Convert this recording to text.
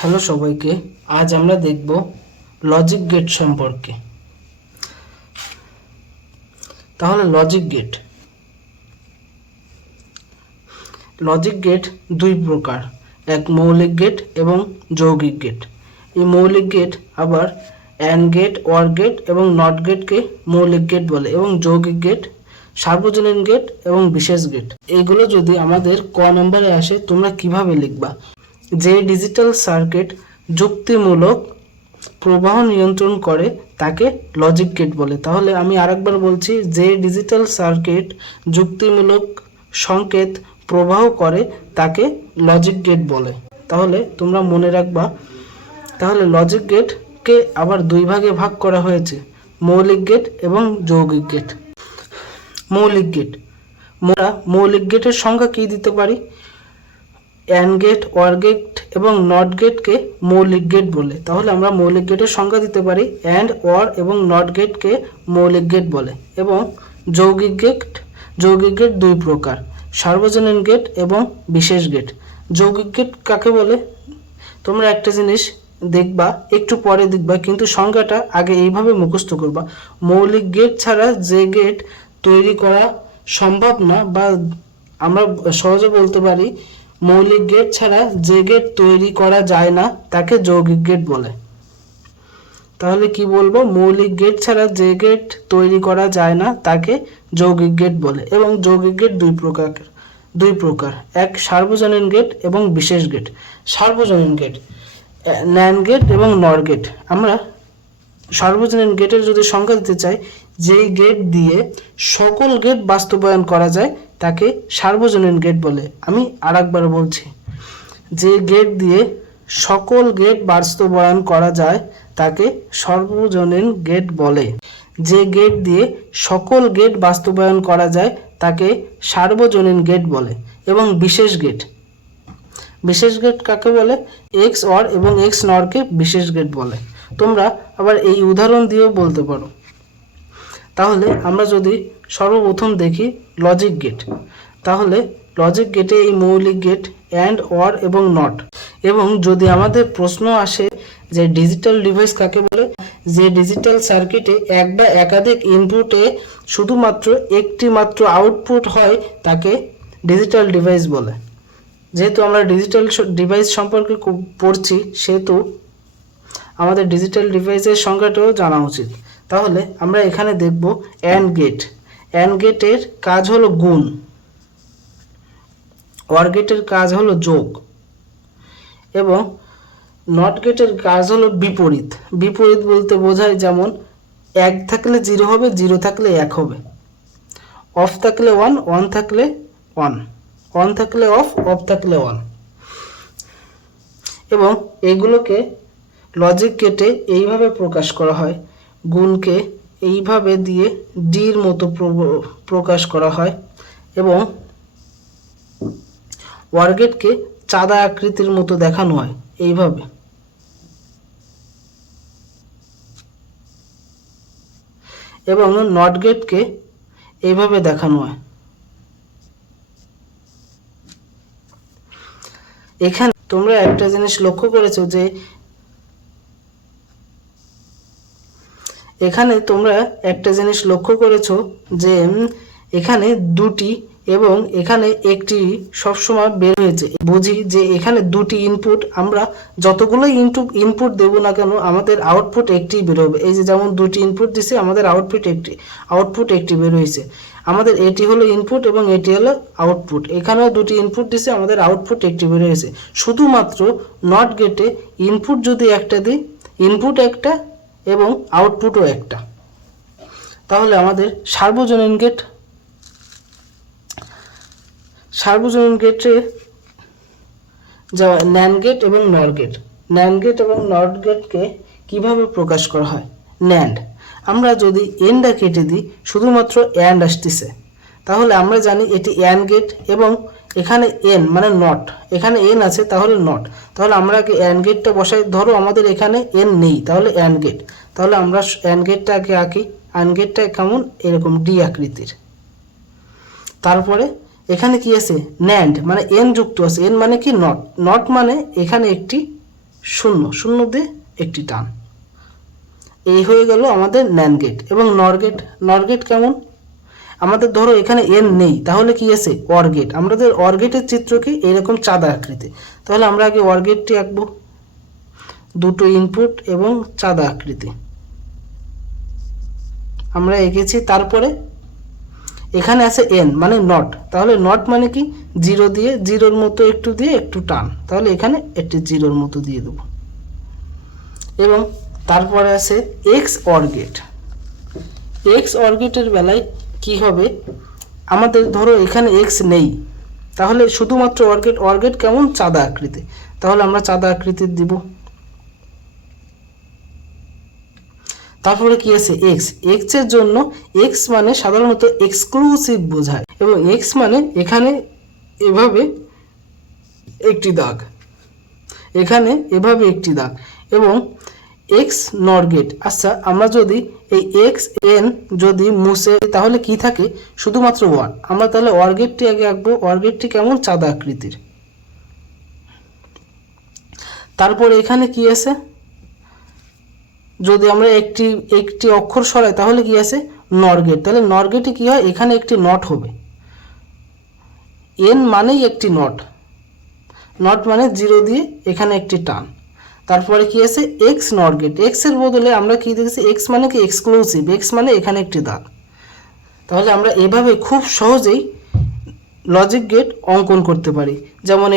Hello সবাইকে, আজ আমরা দেখব লজিক গেট সম্পর্কে। তাহলে লজিক গেট দুই প্রকার, এক মৌলিক গেট এবং যৌগিক গেট। এই মৌলিক গেট আবার অ্যান্ড গেট, অর গেট এবং নট গেটকে মৌলিক গেট বলে, এবং যৌগিক গেট সার্বজনীন গেট এবং বিশেষ গেট। এইগুলো যদি আমাদের ক নম্বরে আসে, তোমরা কিভাবে লিখবা? যে ডিজিটাল সার্কিট যুক্তিমূলক প্রবাহ নিয়ন্ত্রণ করে তাকে লজিক গেট বলে। তাহলে আমি আরেকবার বলছি, যে ডিজিটাল সার্কিট যুক্তিমূলক সংকেত প্রবাহ করে তাকে লজিক গেট বলে। তাহলে তোমরা মনে রাখবা। তাহলে লজিক গেটকে আবার দুই ভাগে ভাগ করা হয়েছে, মৌলিক গেট এবং যৌগিক গেট। মৌলিক গেটের সংখ্যা কি দিতে পারি? অ্যান্ড গেট, অর গেট এবং নট গেটকে মৌলিক গেট বলে। তাহলে আমরা মৌলিক গেটের সংখ্যা দিতে পারি, অ্যান্ড, অর এবং নট গেটকে মৌলিক গেট বলে। এবং যৌগিক গেট দুই প্রকার, সার্বজনীন গেট এবং বিশেষ গেট। যৌগিক গেট কাকে বলে? তোমরা একটা জিনিস দেখবা, একটু পরে দেখবা, কিন্তু সংখ্যাটা আগে এইভাবে মুখস্থ করবা। মৌলিক গেট ছাড়া যে গেট তৈরি করা সম্ভব না, বা আমরা সহজে বলতে পারি মৌলিক গেট ছাড়া যে গেট তৈরি করা যায় না তাকে যৌগিক গেট বলে। তাহলে কি বলবো? মৌলিক গেট ছাড়া যে গেট তৈরি করা যায় না তাকে যৌগিক গেট বলে। এবং যৌগিক গেট দুই প্রকার, এক সার্বজনীন গেট এবং বিশেষ গেট। সার্বজনীন গেট ন্যান্ড গেট এবং নর গেট। আমরা সার্বজনীন গেটের যদি সংখ্যা দিতে চাই, যেই গেট দিয়ে সকল গেট বাস্তবায়ন করা যায় তাকে সার্বজনীন গেট বলে। আমি আরেকবার বলছি, যে গেট দিয়ে সকল গেট বাস্তবায়ন করা যায় তাকে সার্বজনীন গেট বলে। যে গেট দিয়ে সকল গেট বাস্তবায়ন করা যায় তাকে সার্বজনীন গেট বলে। এবং বিশেষ গেট কাকে বলে? এক্স অর এবং এক্স নরকে বিশেষ গেট বলে। তোমরা আবার এই উদাহরণ দিয়েও বলতে পারো। তাহলে আমরা যদি সর্বপ্রথম দেখি লজিক গেট, তাহলে লজিক গেটে এই মৌলিক গেট অ্যান্ড, অর এবং নট। এবং যদি আমাদের প্রশ্ন আসে যে ডিজিটাল ডিভাইস কাকে বলে, যে ডিজিটাল সার্কিটে এক বা একাধিক ইনপুটে শুধুমাত্র একটি মাত্র আউটপুট হয় তাকে ডিজিটাল ডিভাইস বলে। যেহেতু আমরা ডিজিটাল ডিভাইস সম্পর্কে পড়ছি, সেহেতু আমাদের ডিজিটাল ডিভাইসের সংখ্যাটাও জানা উচিত। তাহলে আমরা এখানে দেখব অ্যান্ড গেটের কাজ হলো গুণ, অর গেটের কাজ হলো যোগ, এবং নট গেটের কাজ হলো বিপরীত। বিপরীত বলতে বোঝায় যেমন 1 থাকলে 0 হবে, 0 থাকলে 1 হবে, অফ থাকলে 1, অন থাকলে 1, অন থাকলে অফ, অফ থাকলে অন। এবং এগুলোকে লজিক গেটে এইভাবে প্রকাশ করা হয়, গুণকে এইভাবে দিয়ে ডির মতো প্রকাশ করা হয়, এবং অর গেটকে চাঁদা আকৃতির মতো দেখানো হয় এইভাবে। এবং নট গেটকে এইভাবে দেখানো হয়। এখানে তোমরা একটা জিনিস লক্ষ্য করেছো যে এখানে দুটি এবং এখানে একটি সবসময় বের হয়েছে। বুঝি যে এখানে দুটি ইনপুট, আমরা যতগুলো ইনপুট দেব না কেন আমাদের আউটপুট একটি বের হবে। এই যে যেমন দুটি ইনপুট দিছে, আমাদের আউটপুট একটি বের হয়েছে। আমাদের এটি হলো ইনপুট এবং এটি হলো আউটপুট। এখানেও দুটি ইনপুট দিছে, আমাদের আউটপুট একটি বের হয়েছে। শুধুমাত্র নট গেটে ইনপুট যদি একটা দিই, ইনপুট একটা এবং আউটপুটও একটা। তাহলে আমাদের সার্বজনীন গেটে ন্যান্ড গেট এবং নর গেট। ন্যান্ড গেট এবং নট গেটকে কিভাবে প্রকাশ করা হয়? ন্যান্ড, আমরা যদি এনটা কেটে দিই, শুধুমাত্র অ্যান্ড আসতেছে, তাহলে আমরা জানি এটি অ্যান্ড গেট। এবং এখানে এন মানে নট, এখানে এন আছে তাহলে নট। তাহলে আমরা আগে অ্যান্ড গেটটা বসাই। ধরো আমাদের এখানে এন নেই, তাহলে অ্যান্ড গেট। তাহলে আমরা অ্যান্ড গেটটা আগে আঁকি। অ্যান্ড গেটটা কেমন? এরকম ডি আকৃতির। তারপরে এখানে কি আছে? ন্যান্ড মানে এন যুক্ত আছে। এন মানে কি? নট। নট মানে এখানে একটি শূন্য, শূন্য দিয়ে একটি টান। এই হয়ে গেল আমাদের ন্যান্ড গেট। এবং নর গেট, নর গেট কেমন? আমাদের ধরো এখানে এন নেই, তাহলে কি আছে? Or gate. আমাদের অর গেটের চিত্র কি? এরকম চাঁদা আকৃতি। তাহলে আমরা আগে অর গেটটি আঁকবো, দুটো ইনপুট এবং চাঁদা আকৃতি আমরা এঁকেছি। তারপরে এখানে আছে এন মানে নট, তাহলে নট মানে কি? জিরো দিয়ে, জিরোর মতো একটু দিয়ে একটু টান, তাহলে এখানে একটি জিরোর মতো দিয়ে দেবো। এবং তারপরে আছে XOR gate. XOR গেটের বেলায় কি হবে? আমাদের ধরো এখানে এক্স নেই, তাহলে শুধুমাত্র অর গেট। অর গেট কেমন? চাঁদা আকৃতি, তাহলে আমরা চাঁদা আকৃতির দিব। তারপরে কি আছে? এক্স। এক্স এর জন্য এক্স মানে সাধারণত এক্সক্লুসিভ বোঝায়, এবং এক্স মানে এখানে এভাবে একটি দাগ, এখানে এভাবে একটি দাগ, এবং এক্স নর গেট। আচ্ছা, আমরা যদি এই এক্স এন যদি মুছে, তাহলে কি থাকে? শুধুমাত্র ওয়ান। আমরা তাহলে অর গেটটি আগে আঁকবো। অর গেটটি কেমন? চাঁদা আকৃতির। তারপরে এখানে কি আছে? যদি আমরা একটি একটি অক্ষর সরাই, তাহলে কি আছে? নর গেট। তাহলে নর গেটে কি হয়? এখানে একটি নট হবে। এন মানেই একটি নট, নট মানে জিরো দিয়ে এখানে একটি টান। তারপরে কি আছে? এক্স নর গেট। এক্স এর বদলে আমরা কি দেখেছি? এক্স মানে কি? এক্সক্লুসিভ। এক্স মানে এখানে একটি দাগ। তাহলে আমরা এভাবে খুব সহজেই লজিক গেট অঙ্কন করতে পারি। যেমন